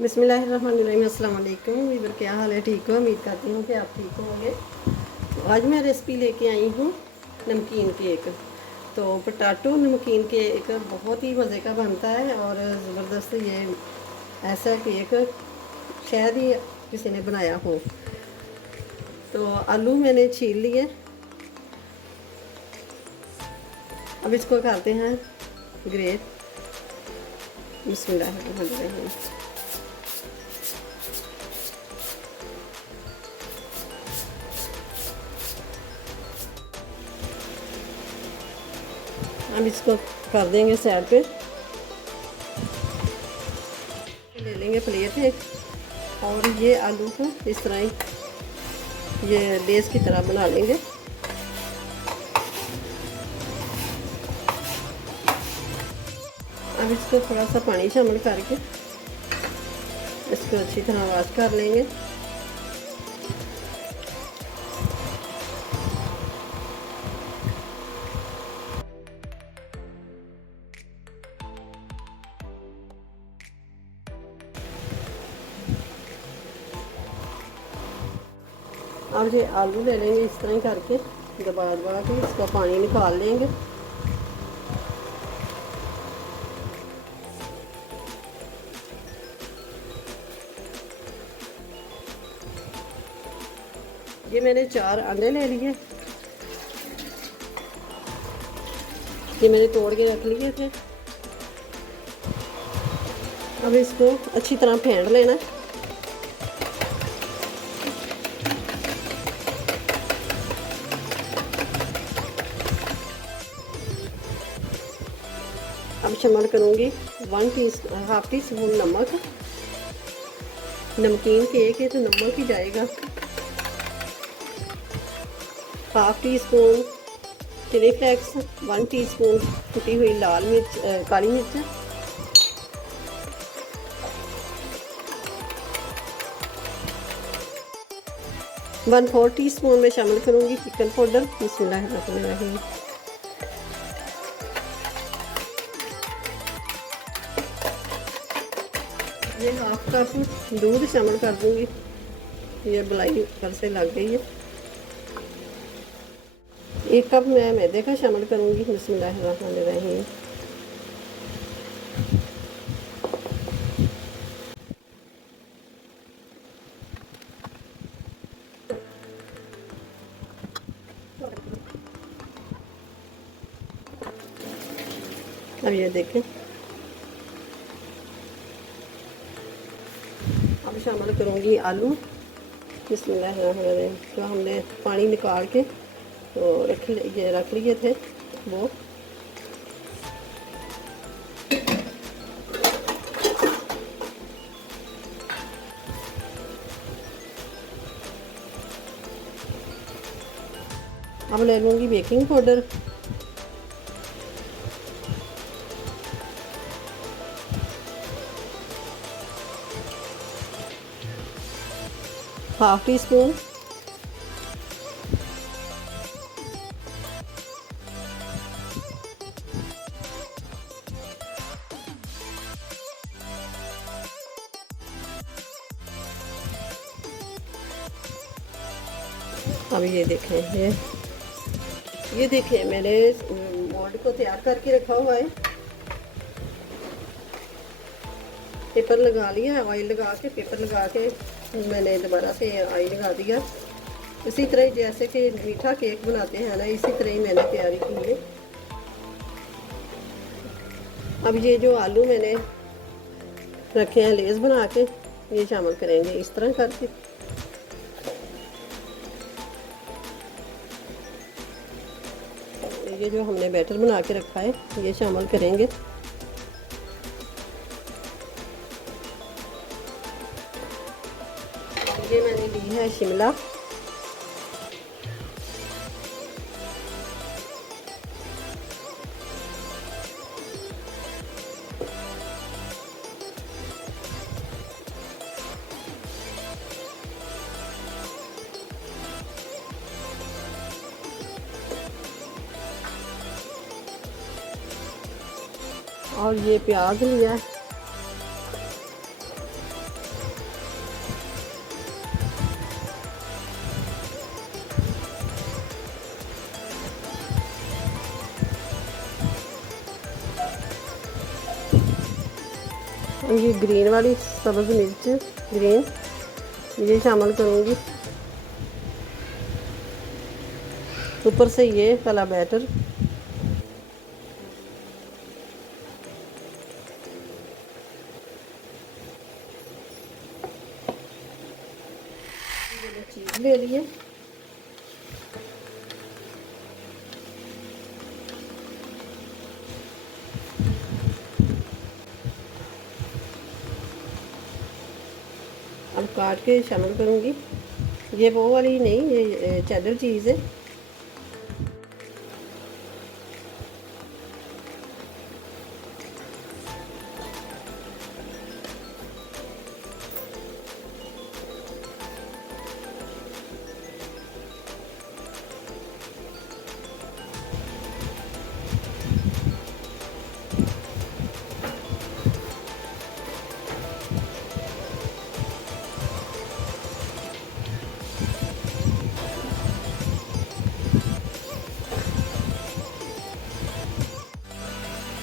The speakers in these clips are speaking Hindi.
बिस्मिल्लाहिर्रहमानिर्रहीम। अस्सलाम वालेकुम वीवर, क्या हाल है? ठीक हो? उम्मीद करती हूँ कि आप ठीक होंगे। तो आज मैं रेसिपी लेके आई हूँ नमकीन केक। तो पोटैटो नमकीन केक बहुत ही मज़े का बनता है और ज़बरदस्त। ये ऐसा केक शायद ही किसी ने बनाया हो। तो आलू मैंने छील लिए, अब इसको करते हैं ग्रेट। बिस्मिल्लाहिर्रहमानिर्रहीम। हम इसको कर देंगे साइड पे। ले लेंगे प्लेट एक और ये आलू को इस तरह ही ये लेस की तरह बना लेंगे। अब इसको थोड़ा सा पानी शामिल करके इसको अच्छी तरह वॉश कर लेंगे। अब ये आलू ले लेंगे इस तरह ही करके, दबा दबा के इसका पानी निकाल लेंगे। ये मैंने 4 अंडे ले लिए, ये मैंने तोड़ के रख लिए थे। अब इसको अच्छी तरह फेंट लेना। अब शामिल करूँगी हाफ टी स्पून नमक। नमकीन केक है तो नमक ही जाएगा। Half teaspoon chilli flakes, 1 teaspoon कुटी हुई लाल मिर्च, काली मिर्च, 1/4 टीस्पून में शामिल करूँगी चिकन पाउडर। बिस्मिल्लाहिर्रहमानिर्रहीम। ये हाफ कप दूध शामिल कर दूँगी। ये बलाई पर से लग गई है। 1 कप मैं मैदे का शामिल करूँगी। बिस्मिल्लाहिर्रहमानिर्रहीम। अब ये देखें, अब शामिल करूँगी आलू। बिस्मिल्लाहिर्रहमानिर्रहीम। तो हमने पानी निकाल के तो रख लिए थे वो। अब ले लूँगी baking powder. Half tea spoon. अब ये देखें, ये देखें मैंने मोल्ड को तैयार करके रखा हुआ है। पेपर लगा लिया है, ऑयल लगा के पेपर लगा के मैंने दोबारा से ऑयल लगा दिया। इसी तरह जैसे कि मीठा केक बनाते हैं ना, इसी तरह ही मैंने तैयारी की है। अब ये जो आलू मैंने रखे हैं लेस बना के, ये शामिल करेंगे इस तरह करके। ये जो हमने बैटर बना के रखा है ये शामिल करेंगे। ये मैंने ली है शिमला, और ये प्याज लिया है। ये ग्रीन वाली सब्ज़ मिर्च ग्रीन ये शामिल करूँगी। ऊपर से ये वाला बैटर। चीज़ ले लिए। अब काट के शामिल करूँगी। ये वो वाली नहीं, ये चेडर चीज़ है।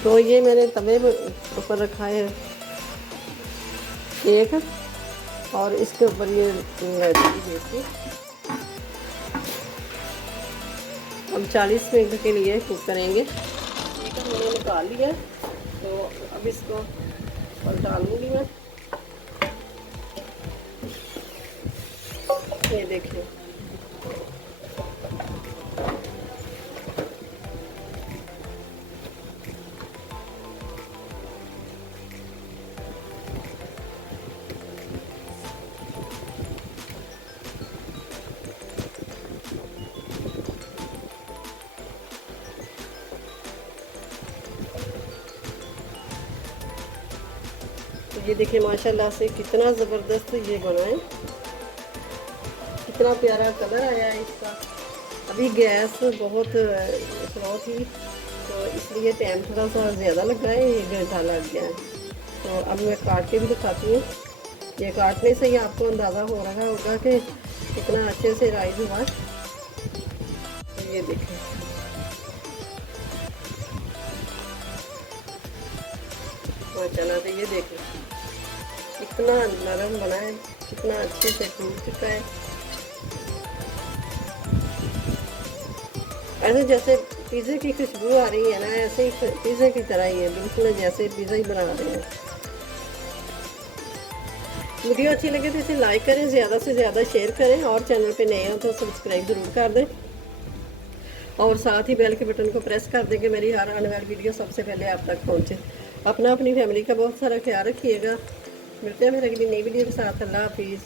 तो ये मैंने तवे ऊपर रखा है केक और इसके ऊपर ये देखिए। अब 40 मिनट के लिए कुक करेंगे। केक हमने निकाल लिया, तो अब इसको पलटा लूँगी मैं। ये देखिए ये देखिए माशाल्लाह से कितना ज़बरदस्त ये बना है, कितना प्यारा कलर आया है इसका। अभी गैस बहुत स्लो थी तो इसलिए टाइम थोड़ा सा ज़्यादा लगा है, 1 घंटा लग गया है। तो अब मैं काट के भी दिखाती हूँ। ये काटने से ही आपको अंदाज़ा हो रहा होगा कि कितना अच्छे से राइस हुआ। तो ये देखें माशाल्लाह से, ये देखें कितना नरम बना है, कितना अच्छे से फूल चुका है। ऐसे जैसे पिज़्ज़े की खुशबू आ रही है ना, ऐसे ही पिज़्ज़े की तरह ही है, बिल्कुल जैसे पिज़्ज़ा ही बना रहे हैं। वीडियो अच्छी लगे तो इसे लाइक करें, ज़्यादा से ज़्यादा शेयर करें और चैनल पे नए हो तो सब्सक्राइब ज़रूर कर दें और साथ ही बेल के बटन को प्रेस कर दें कि मेरी हर आने वाली वीडियो सबसे पहले आप तक पहुँचे। अपनी फैमिली का बहुत सारा ख्याल रखिएगा। मिलते हैं फिर अगली नई वीडियो के साथ। अल्लाह हाफिज़।